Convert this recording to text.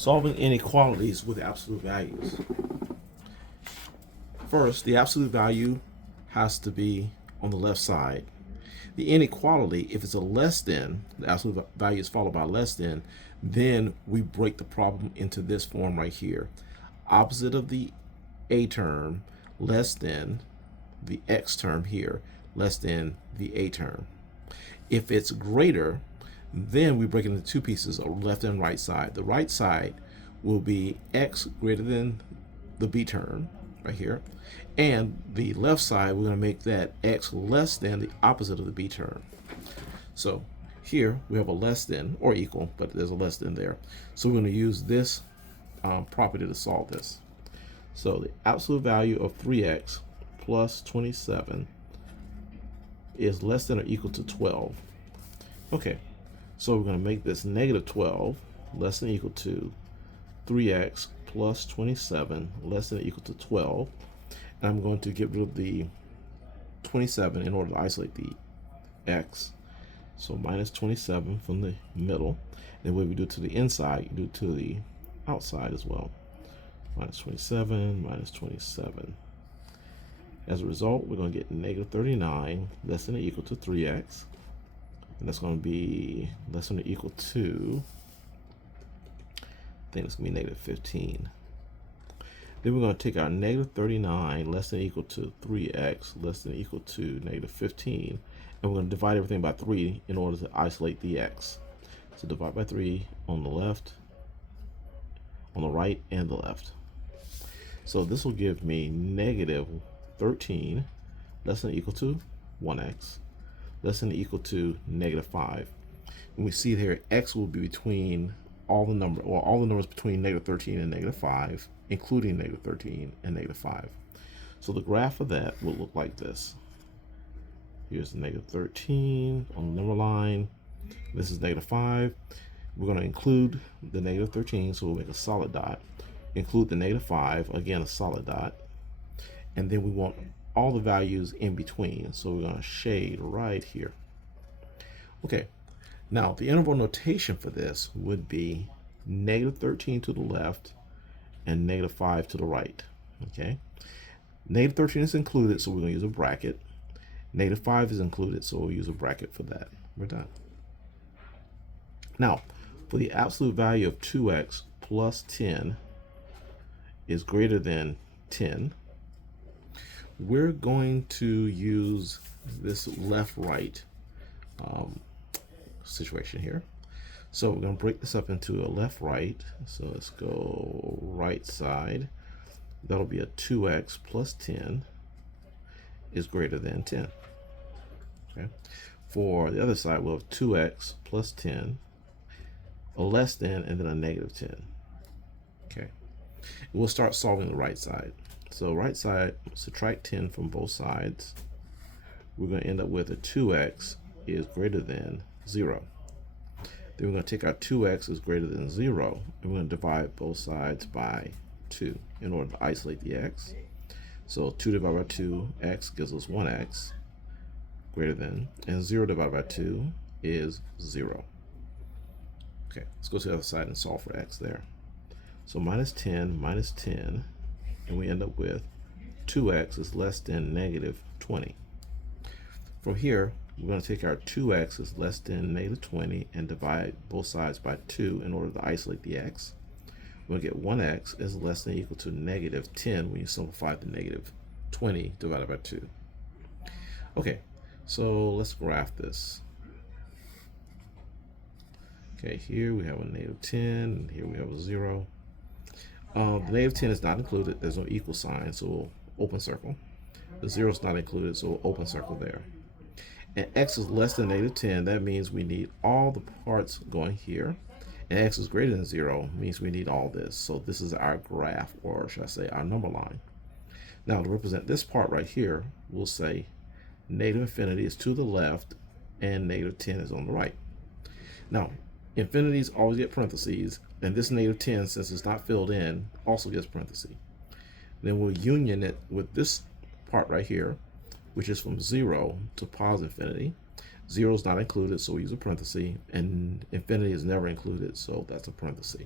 Solving inequalities with absolute values. First, the absolute value has to be on the left side. The inequality, if it's a less than, the absolute value is followed by less than, then we break the problem into this form right here. Opposite of the a term less than the x term here, less than the a term. If it's greater, then we break it into two pieces, a left and right side. The right side will be x greater than the b term right here, and the left side we're going to make that x less than the opposite of the b term. So here we have a less than or equal, but there's a less than there. So we're going to use this property to solve this. So the absolute value of 3x plus 27 is less than or equal to 12. Okay, so we're going to make this negative 12 less than or equal to 3x plus 27 less than or equal to 12. And I'm going to get rid of the 27 in order to isolate the x. So minus 27 from the middle. And what we do to the inside, you do to the outside as well. Minus 27, minus 27. As a result, we're going to get negative 39 less than or equal to 3x. And that's going to be less than or equal to, I think it's going to be negative 15. Then we're going to take our negative 39 less than or equal to 3x less than or equal to negative 15. And we're going to divide everything by 3 in order to isolate the x. So divide by 3 on the left, on the right, and the left. So this will give me negative 13 less than or equal to 1x less than or equal to negative 5. And we see here x will be between all the numbers between negative 13 and negative 5, including negative 13 and negative 5. So the graph of that will look like this. Here's the negative 13 on the number line. This is negative 5. We're going to include the negative 13, so we'll make a solid dot. Include the negative 5, again a solid dot. And then we want all the values in between, so we're going to shade right here. Okay, now the interval notation for this would be negative 13 to the left and negative 5 to the right. Okay, negative 13 is included, so we're going to use a bracket. Negative 5 is included, so we'll use a bracket for that. We're done. Now, for the absolute value of 2x plus 10 is greater than 10, we're going to use this left-right situation here. So we're going to break this up into a left-right. So let's go right side. That'll be a 2x plus 10 is greater than 10. Okay. For the other side, we'll have 2x plus 10, a less than, and then a negative 10. Okay. And we'll start solving the right side. So right side, subtract 10 from both sides. We're going to end up with a 2x is greater than 0. Then we're going to take our 2x is greater than 0, and we're going to divide both sides by 2 in order to isolate the x. So 2 divided by 2, x gives us 1x greater than, and 0 divided by 2 is 0. Okay, let's go to the other side and solve for x there. So minus 10, and we end up with 2x is less than negative 20. From here, we're going to take our 2x is less than negative 20 and divide both sides by 2 in order to isolate the x. We're going to get 1x is less than or equal to negative 10 when you simplify the negative 20 divided by 2. Okay, so let's graph this. Okay, here we have a negative 10, and here we have a 0. The negative 10 is not included. There's no equal sign, so we'll open circle. The 0 is not included, so we'll open circle there. And x is less than negative 10. That means we need all the parts going here. And x is greater than 0 means we need all this. So this is our graph, or should I say our number line. Now to represent this part right here, we'll say negative infinity is to the left and negative 10 is on the right. Now, infinities always get parentheses, and this negative 10, since it's not filled in, also gets parentheses. Then we'll union it with this part right here, which is from 0 to positive infinity. 0 is not included, so we use a parenthesis, and infinity is never included, so that's a parenthesis.